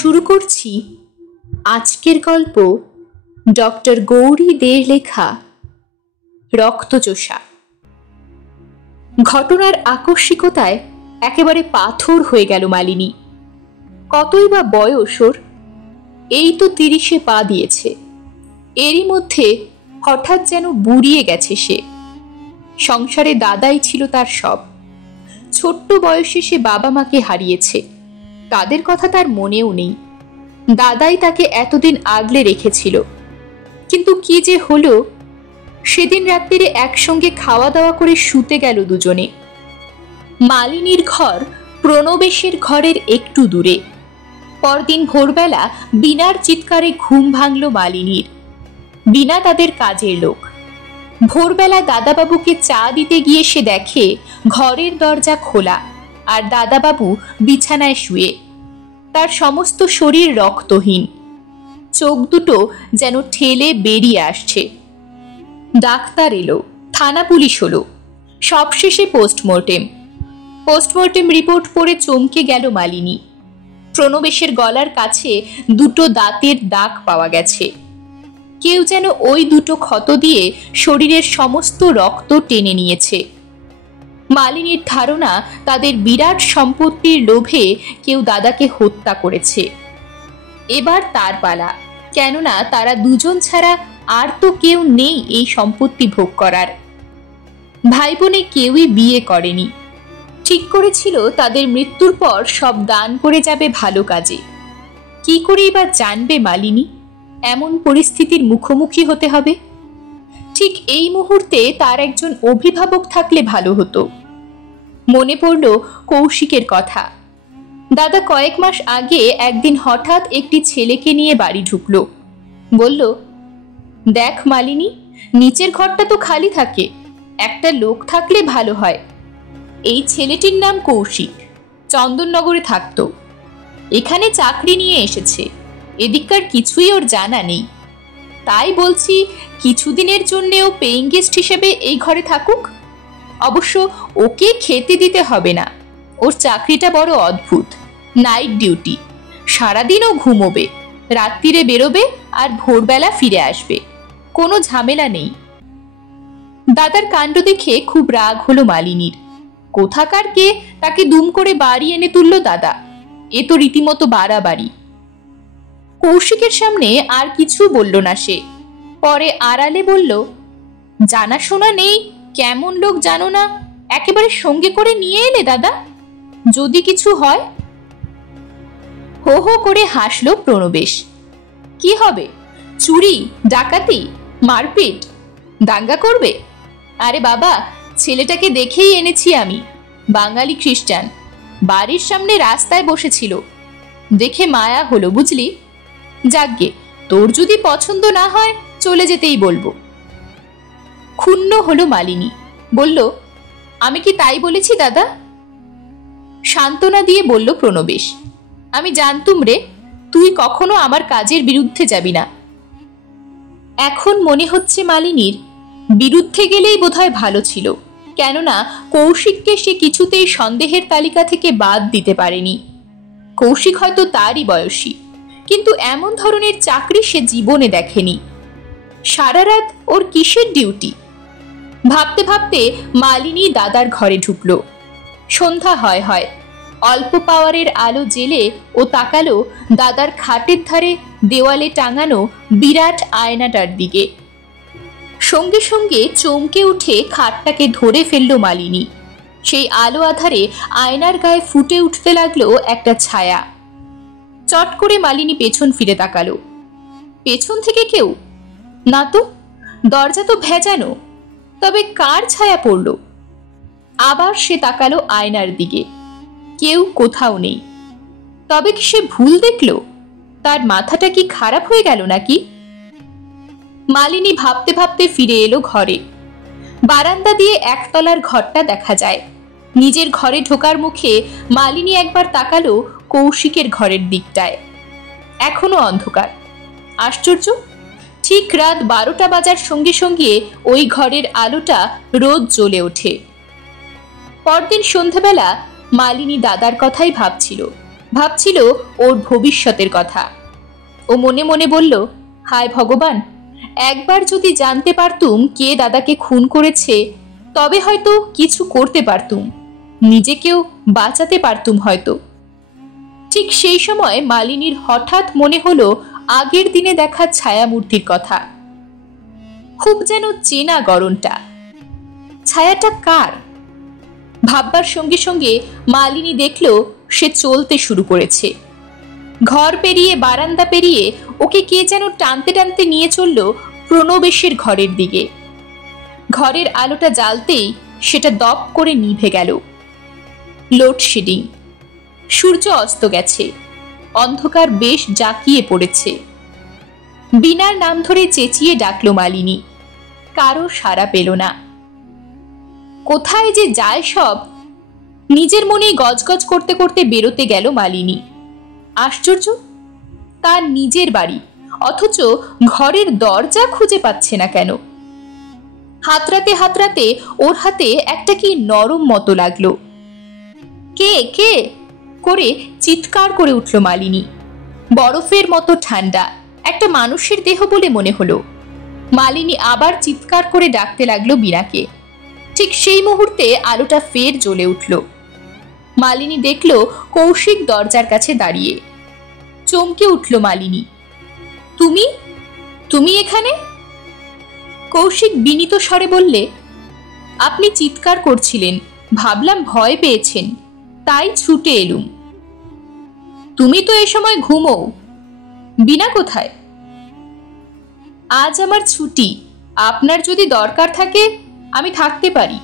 শুরু করছি আজকের গল্প ডক্টর গৌরী দের লেখা রক্তচোষা। ঘটনার আকস্মিকতায় একেবারে পাথর হয়ে গেল মালিনী। কতই বা বয়স ওর, এই তো 30-এ পা দিয়েছে। এরই মধ্যে হঠাৎ যেন বুড়িয়ে গেছে সে। সংসারে দাদাই ছিল তার সব। ছোট্ট বয়সে সে বাবা মাকে হারিয়েছে, তাদের কথা তার মনেও নেই। দাদাই তাকে এতদিন আগলে রেখেছিল, কিন্তু কি যে হলো। সেদিন রাত্রিরে একসঙ্গে খাওয়া দাওয়া করে শুতে গেল দুজনে। মালিনীর ঘর প্রণবেশের ঘরের একটু দূরে। পরদিন ভোরবেলা বিনার চিৎকারে ঘুম ভাঙল মালিনীর। বিনা তাদের কাজের লোক। ভোরবেলা দাদাবাবুকে চা দিতে গিয়ে সে দেখে ঘরের দরজা খোলা, আর দাদাবাবু বিছানায় শুয়ে। তার সমস্ত শরীর রক্তহীন, চোখ দুটো যেন ঠেলে বেরিয়ে আসছে। ডাক্তার এলো, থানা পুলিশ হলো, সবশেষে পোস্টমর্টেম রিপোর্ট পড়ে চমকে গেল মালিনী। প্রণবেশের গলার কাছে দুটো দাঁতের দাগ পাওয়া গেছে। কেউ যেন ওই দুটো ক্ষত দিয়ে শরীরের সমস্ত রক্ত টেনে নিয়েছে। মালিনীর ধারণা তাদের বিরাট সম্পত্তির লোভে কেউ দাদাকে হত্যা করেছে। এবার তার পালা, কেননা তারা দুজন ছাড়া আর তো কেউ নেই এই সম্পত্তি ভোগ করার। ভাই বোনে কেউই বিয়ে করেনি। ঠিক করেছিল তাদের মৃত্যুর পর সব দান করে যাবে ভালো কাজে। কি করেই বা জানবে মালিনী এমন পরিস্থিতির মুখোমুখি হতে হবে। ঠিক এই মুহূর্তে তার একজন অভিভাবক থাকলে ভালো হতো। মনে পড়ল কৌশিকের কথা। দাদা কয়েক মাস আগে একদিন হঠাৎ একটি ছেলেকে নিয়ে বাড়ি ঢুকলো। বলল, দেখ মালিনী, নিচের ঘরটা তো খালি থাকে, একটা লোক থাকলে ভালো হয়। এই ছেলেটির নাম কৌশিক, চন্দননগরে থাকতো। এখানে চাকরি নিয়ে এসেছে, এদিককার কিছুই ওর জানা নেই। তাই বলছি কিছুদিনের জন্যেও পেইং গেস্ট হিসেবে এই ঘরে থাকুক। অবশ্য ওকে খেতে দিতে হবে না, ওর চাকরিটা বড় অদ্ভুত। নাইট ডিউটি, সারাদিনও ঘুমোবে, রাত্রিরে বেরোবে আর ভোরবেলা ফিরে আসবে, কোনো ঝামেলা নেই। দাদার কাণ্ড দেখে খুব রাগ হলো মালিনীর। কোথাকার কে তাকে দুম করে বাড়ি এনে তুলল দাদা, এ তো রীতিমতো বাড়াবাড়ি। কৌশিকের সামনে আর কিছু বলল না সে। পরে আড়ালে বলল, জানাশোনা নেই, কেমন লোক জানো না, একেবারে সঙ্গে করে নিয়ে এলে দাদা, যদি কিছু হয়। হো হো করে হাসলো প্রণবেশ। কি হবে, চুরি, ডাকাতি, মারপিট, দাঙ্গা করবে? আরে বাবা, ছেলেটাকে দেখেই এনেছি আমি, বাঙালি খ্রিস্টান, বাড়ির সামনে রাস্তায় বসেছিল, দেখে মায়া হলো বুঝলি। যাকগে, তোর যদি পছন্দ না হয় চলে যেতেই বলবো। ক্ষুণ্ণ হলো মালিনী, বলল, আমি কি তাই বলেছি দাদা? সান্ত্বনা দিয়ে বলল প্রণবেশ, আমি জানতুম রে, তুই কখনো আমার কাজের বিরুদ্ধে যাবি না। এখন মনে হচ্ছে মালিনীর বিরুদ্ধে গেলেই বোধহয় ভালো ছিল, কেননা কৌশিককে সে কিছুতেই সন্দেহের তালিকা থেকে বাদ দিতে পারেনি। কৌশিক হয়তো তারই বয়সী, কিন্তু এমন ধরনের চাকরি সে জীবনে দেখেনি। সারা রাত ওর কিসের ডিউটি? ভাবতে ভাবতে মালিনী দাদার ঘরে ঢুকলো। সন্ধ্যা হয়। অল্প পাওয়ারের আলো জেলে ও তাকালো দাদার খাটের ধারে দেওয়ালে টাঙানো বিরাট আয়নাটার দিকে। সঙ্গে সঙ্গে চমকে উঠে খাটটাকে ধরে ফেলল মালিনী। সেই আলো আধারে আয়নার গায়ে ফুটে উঠতে লাগলো একটা ছায়া। চট করে মালিনী পেছন ফিরে তাকালো। পেছন থেকে কেউ না তো, দরজা তো ভেজানো, তবে কার ছায়া পড়ল? আবার সে তাকালো আয়নার দিকে, কেউ কোথাও নেই। তবে কি সে ভুল দেখল? তার মাথাটা কি খারাপ হয়ে গেল নাকি? মালিনী ভাবতে ভাবতে ফিরে এলো ঘরে। বারান্দা দিয়ে একতলার ঘরটা দেখা যায়। নিজের ঘরে ঢোকার মুখে মালিনী একবার তাকালো কৌশিকের ঘরের দিকটায়। এখনো অন্ধকার। আশ্চর্য, ঠিক রাত 12টা বাজার সঙ্গে সঙ্গে ওই ঘরের আলোটা রোজ জ্বলে ওঠে। পরদিন সন্ধ্যাবেলা মালিনী দাদার কথাই ভাবছিল। ভাবছিল ওর ভবিষ্যতের কথা। ও মনে মনে বলল, হায় ভগবান, একবার যদি জানতে পারতুম কে দাদাকে খুন করেছে, তবে হয়তো কিছু করতে পারতুম, নিজেকেও বাঁচাতে পারতুম হয়তো। ঠিক সেই সময় মালিনীর হঠাৎ মনে হলো আগের দিনে দেখা ছায়ামূর্তির কথা। খুব যেন চেনা গড়নটা। ছায়াটা কার? ভাববার সঙ্গে সঙ্গে মালিনী দেখল সে চলতে শুরু করেছে। ঘর পেরিয়ে, বারান্দা পেরিয়ে ওকে কে যেন টানতে টানতে নিয়ে চলল প্রণবেশের ঘরের দিকে। ঘরের আলোটা জ্বালতেই সেটা দপ করে নিভে গেল। লোডশেডিং। সূর্য অস্ত গেছে, অন্ধকার বেশ জাঁকিয়ে পড়েছে। বিনার নাম ধরে চেঁচিয়ে ডাকল মালিনী, কারো সাড়া পেল না। কোথায় যে যায় সব, নিজের মনেই গজগজ করতে করতে বেরোতে গেল মালিনী। আশ্চর্য, তার নিজের বাড়ি, অথচ ঘরের দরজা খুঁজে পাচ্ছে না কেন? হাতড়াতে হাতড়াতে ওর হাতে একটা কি নরম মতো লাগলো। কে কে করে চিৎকার করে উঠল মালিনী। বরফের মতো ঠান্ডা একটা মানুষের দেহ বলে মনে হলো। মালিনী আবার চিৎকার করে ডাকতে লাগলো বীণাকে। ঠিক সেই মুহূর্তে আলোটা ফের জ্বলে উঠল। মালিনী দেখল কৌশিক দরজার কাছে দাঁড়িয়ে। চমকে উঠল মালিনী। তুমি তুমি এখানে? কৌশিক বিনীত স্বরে বললে, আপনি চিৎকার করছিলেন, ভাবলাম ভয় পেয়েছেন, তাই ছুটে এলুম। তুমি তো এ সময় ঘুমোও। বিনা কোথায়? আজ আমার ছুটি, আপনার যদি দরকার থাকে আমি থাকতে পারি।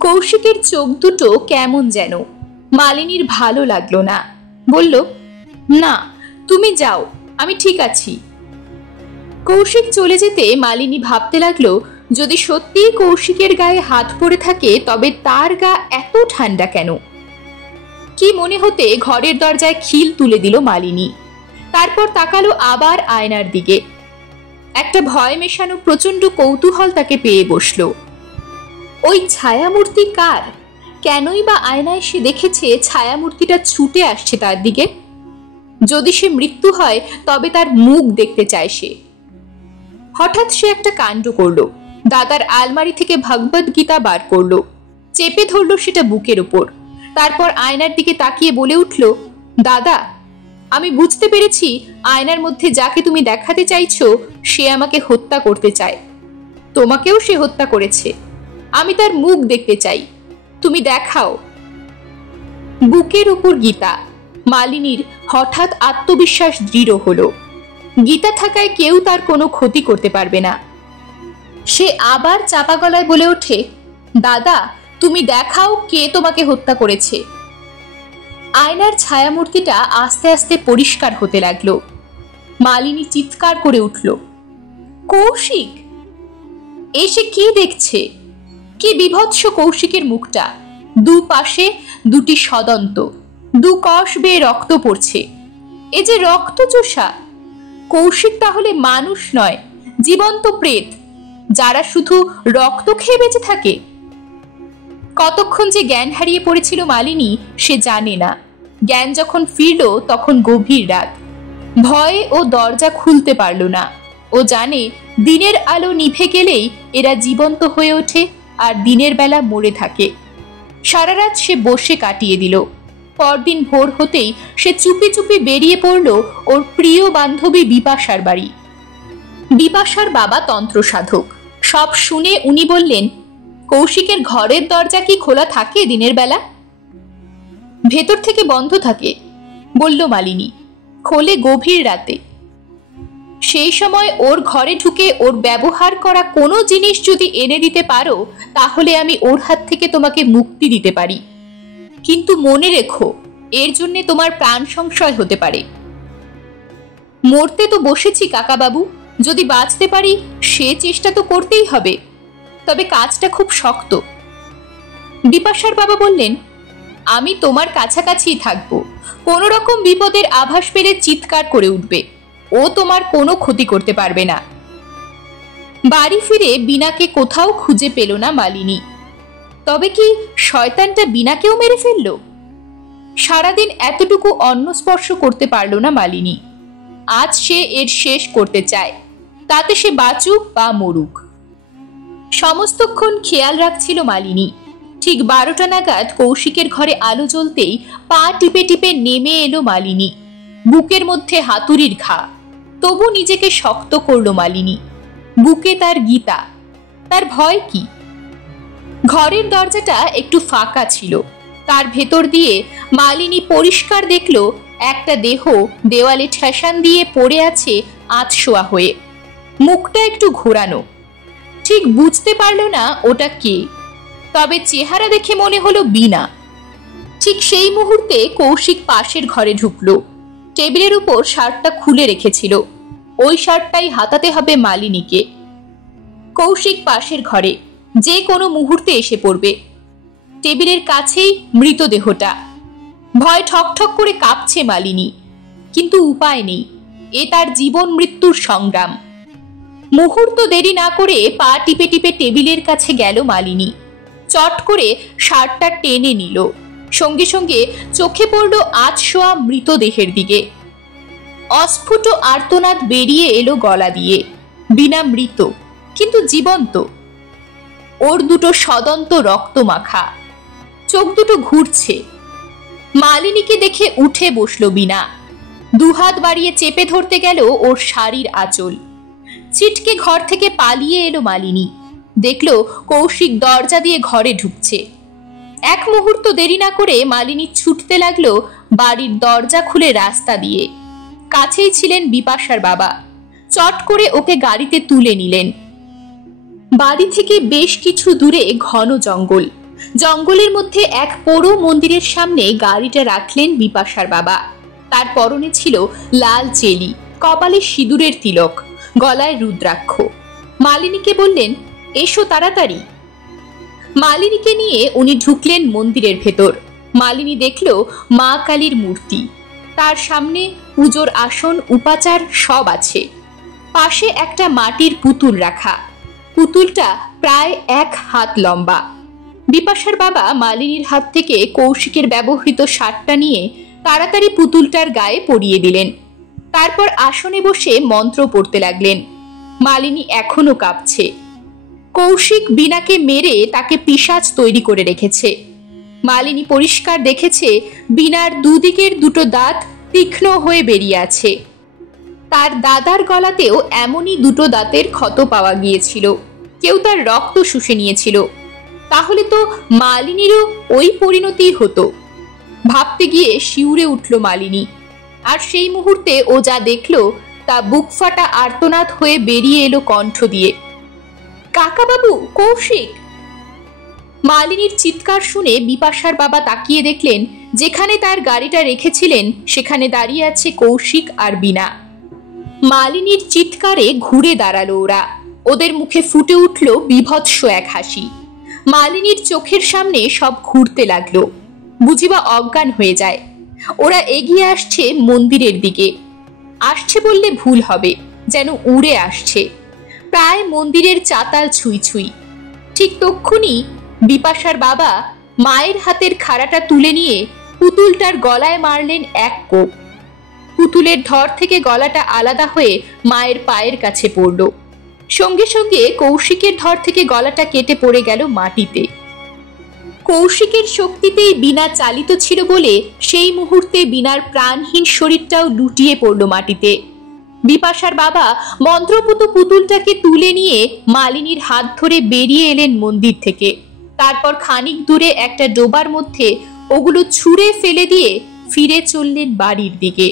কৌশিকের চোখ দুটো কেমন যেন। মালিনীর ভালো লাগলো না। বলল, না তুমি যাও, আমি ঠিক আছি। কৌশিক চলে যেতে মালিনী ভাবতে লাগলো, যদি সত্যি কৌশিকের গায়ে হাত পড়ে থাকে তবে তার গা এত ঠান্ডা কেন? কি মনে হতে ঘরের দরজায় খিল তুলে দিল মালিনী। তারপর তাকালো আবার আয়নার দিকে। একটা ভয় মেশানো প্রচন্ড কৌতূহল তাকে পেয়ে বসলো। ওই ছায়ামূর্তি কার? কেনই বা আয়নায় সে দেখেছে ছায়ামূর্তিটা ছুটে আসছে তার দিকে? যদি সে মৃত্যু হয় তবে তার মুখ দেখতে চায় সে। হঠাৎ সে একটা কাণ্ড করলো। দাদার আলমারি থেকে ভগবদ গীতা বার করলো, চেপে ধরলো সেটা বুকের উপর। তারপর আয়নার দিকে তাকিয়ে বলে উঠল, দাদা, আমি বুঝতে পেরেছি আয়নার মধ্যে যাকে তুমি দেখাতে চাইছো সে আমাকে হত্যা করতে চায়। তোমাকেও সে হত্যা করেছে। আমি তার মুখ দেখতে চাই, তুমি দেখাও। বুকের উপর গীতা। মালিনীর হঠাৎ আত্মবিশ্বাস দৃঢ় হলো। গীতা থাকায় কেউ তার কোনো ক্ষতি করতে পারবে না। সে আবার চাপা গলায় বলে ওঠে, দাদা তুমি দেখাও কে তোমাকে হত্যা করেছে। আয়নার ছায়ামূর্তিটা আস্তে আস্তে পরিষ্কার হতে লাগলো। মালিনী চিৎকার করে উঠল, কৌশিক! এসে কি দেখছে? কি বিভৎস কৌশিকের মুখটা! দুপাশে দুটি সদন্ত, দু কষ বেয়ে রক্ত পড়ছে। এ যে রক্তচোষা! কৌশিক তাহলে মানুষ নয়, জীবন্ত প্রেত, যারা শুধু রক্ত খেয়ে বেঁচে থাকে। কতক্ষণ যে জ্ঞান হারিয়ে পড়েছিল মালিনী সে জানে না। জ্ঞান যখন ফিরল তখন গভীর রাত। ভয়ে ও দরজা খুলতে পারল না। ও জানে দিনের আলো নিভে গেলেই এরা জীবন্ত হয়ে ওঠে আর দিনের বেলা মরে থাকে। সারা রাত সে বসে কাটিয়ে দিল। পরদিন ভোর হতেই সে চুপি চুপি বেরিয়ে পড়ল ওর প্রিয় বান্ধবী বিপাশার বাড়ি। বিপাশার বাবা তন্ত্র সাধক। সব শুনে উনি বললেন, কৌশিকের ঘরের দরজা কি খোলা থাকে দিনের বেলা? ভেতর থেকে বন্ধ থাকে, বলল মালিনী। খোলে গভীর রাতে। সেই সময় ওর ঘরে ঢুকে ওর ব্যবহার করা কোনো জিনিস যদি এনে দিতে পারো তাহলে আমি ওর হাত থেকে তোমাকে মুক্তি দিতে পারি। কিন্তু মনে রেখো, এর জন্য তোমার প্রাণ সংশয় হতে পারে। মরতে তো বসেছি কাকাবাবু, যদি বাঁচতে পারি সে চেষ্টা তো করতেই হবে, তবে কাজটা খুব শক্ত। বিপাশার বাবা বললেন, আমি তোমার কাছাকাছি থাকবো। কোনো রকম বিপদের আভাস পেলে চিৎকার করে উঠবে, ও তোমার কোনো ক্ষতি করতে পারবে না। বাড়ি ফিরে বিনাকে কোথাও খুঁজে পেল না মালিনী। তবে কি শয়তানটা বিনাকেও মেরে ফেলল? সারাদিন এতটুকু অন্ন স্পর্শ করতে পারল না মালিনী। আজ সে এর শেষ করতে চায়, তাতে সে বাঁচুক বা মরুক। সমস্তক্ষণ খেয়াল রাখছিল মালিনী। ঠিক 12টা নাগাদ কৌশিকের ঘরে আলো জ্বলতেই পা টিপে টিপে নেমে এলো মালিনী। বুকের মধ্যে হাতুড়ির ঘা, তবু নিজেকে শক্ত করল মালিনী। বুকে তার গীতা, তার ভয় কি? ঘরের দরজাটা একটু ফাঁকা ছিল, তার ভেতর দিয়ে মালিনী পরিষ্কার দেখল একটা দেহ দেওয়ালে ঠেসান দিয়ে পড়ে আছে আধশোয়া হয়ে, মুখটা একটু ঘোরানো। ঠিক বুঝতে পারল না ওটা কে, তবে চেহারা দেখে মনে হলো বীণা। ঠিক সেই মুহূর্তে কৌশিক পাশের ঘরে ঢুকলো। টেবিলের উপর শার্টটা খুলে রেখেছিল, ওই শার্টটাই হাতাতে হবে মালিনীকে। কৌশিক পাশের ঘরে, যে কোনো মুহূর্তে এসে পড়বে। টেবিলের কাছেই মৃতদেহটা। ভয় ঠকঠক করে কাঁপছে মালিনী, কিন্তু উপায় নেই, এ তার জীবন মৃত্যুর সংগ্রাম। মুহূর্ত দেরি না করে পা টিপে টিপে টেবিলের কাছে গেল মালিনী। চট করে শার্টটা টেনে নিল, সঙ্গে সঙ্গে চোখে পড়ল আধশোয়া মৃতদেহের দিকে। অস্ফুট আর্তনাদ বেরিয়ে এলো গলা দিয়ে। বীণা মৃত, কিন্তু জীবন্ত। ওর দুটো সদন্ত রক্ত মাখা চোখ দুটো ঘুরছে। মালিনীকে দেখে উঠে বসলো বীণা। দুহাত বাড়িয়ে চেপে ধরতে গেল ওর শাড়ির আঁচল। চিটকে ঘর থেকে পালিয়ে এলো মালিনী। দেখলো কৌশিক দরজা দিয়ে ঘরে ঢুকছে। এক মুহূর্ত দেরি না করে মালিনী ছুটতে লাগলো বাড়ির দরজা খুলে রাস্তা দিয়ে। কাছেই ছিলেন বিপাশার বাবা। চট করে ওকে গাড়িতে তুলে নিলেন। বাড়ি থেকে বেশ কিছু দূরে ঘন জঙ্গল। জঙ্গলের মধ্যে এক পোড়ো মন্দিরের সামনে গাড়িটা রাখলেন বিপাশার বাবা। তার পরনে ছিল লাল চেলি, কপালে সিঁদুরের তিলক, গলায় রুদ্রাক্ষ। মালিনীকে বললেন, এসো তাড়াতাড়ি। মালিনীকে নিয়ে উনি ঢুকলেন মন্দিরের ভেতর। মালিনী দেখল মা কালীর মূর্তি, তার সামনে পুজোর আসন উপাচার সব আছে। পাশে একটা মাটির পুতুল রাখা, পুতুলটা প্রায় 1 হাত লম্বা। বিপাশার বাবা মালিনীর হাত থেকে কৌশিকের ব্যবহৃত শার্টটা নিয়ে তাড়াতাড়ি পুতুলটার গায়ে পরিয়ে দিলেন। তারপর আসনে বসে মন্ত্র পড়তে লাগলেন। মালিনী এখনো কাঁপছে। কৌশিক বীণাকে মেরে তাকে পিশাচ তৈরি করে রেখেছে। মালিনী পরিষ্কার দেখেছে বীণার দুদিকের দুটো দাঁত তীক্ষ্ণ হয়ে বেরিয়ে আছে। তার দাদার গলাতেও এমনই দুটো দাঁতের ক্ষত পাওয়া গিয়েছিল, কেউ তার রক্ত শুষে নিয়েছিল। তাহলে তো মালিনীরও ওই পরিণতি হতো। ভাবতে গিয়ে শিউরে উঠল মালিনী। আর সেই মুহূর্তে ও যা দেখল তা বুক ফাটা আর্তনাদ হয়ে বেরিয়ে এলো কণ্ঠ দিয়ে, কাকাবাবু, কৌশিক। মালিনীর চিৎকার শুনে বিপাশার বাবা তাকিয়ে দেখলেন যেখানে তার গাড়িটা রেখেছিলেন সেখানে দাঁড়িয়ে আছে কৌশিক আর বীণা। মালিনীর চিৎকারে ঘুরে দাঁড়ালো ওরা। ওদের মুখে ফুটে উঠল বিভৎস এক হাসি। মালিনীর চোখের সামনে সব ঘুরতে লাগলো, বুঝিবা অজ্ঞান হয়ে যায়। ওরা এগিয়ে আসছে মন্দিরের দিকে। আসছে বললে ভুল হবে, যেন উড়ে আসছে, প্রায় মন্দিরের চাতাল ছুঁই ছুঁই। ঠিক তক্ষুনি বিপাশার বাবা মায়ের হাতের খাড়াটা তুলে নিয়ে পুতুলটার গলায় মারলেন এক কোপ। পুতুলের ধর থেকে গলাটা আলাদা হয়ে মায়ের পায়ের কাছে পড়ল। সঙ্গে সঙ্গে কৌশিকের ধর থেকে গলাটা কেটে পড়ে গেল মাটিতে। কৌশিকের শক্তিতেই বীণা চালিত ছিল বলে সেই মুহূর্তে বীণার প্রাণহীন শরীরটাও লুটিয়ে পড়ল মাটিতে। বিপাশার বাবা মন্ত্রপুত পুতুলটাকে তুলে নিয়ে মালিনীর হাত ধরে বেরিয়ে এলেন মন্দির থেকে। তারপর খানিক দূরে একটা ডোবার মধ্যে ওগুলো ছুঁড়ে ফেলে দিয়ে ফিরে চললেন বাড়ির দিকে।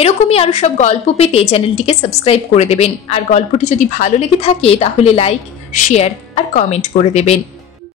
এরকমই আরো সব গল্প পেতে চ্যানেলটিকে সাবস্ক্রাইব করে দেবেন। আর গল্পটি যদি ভালো লেগে থাকে তাহলে লাইক, শেয়ার আর কমেন্ট করে দেবেন।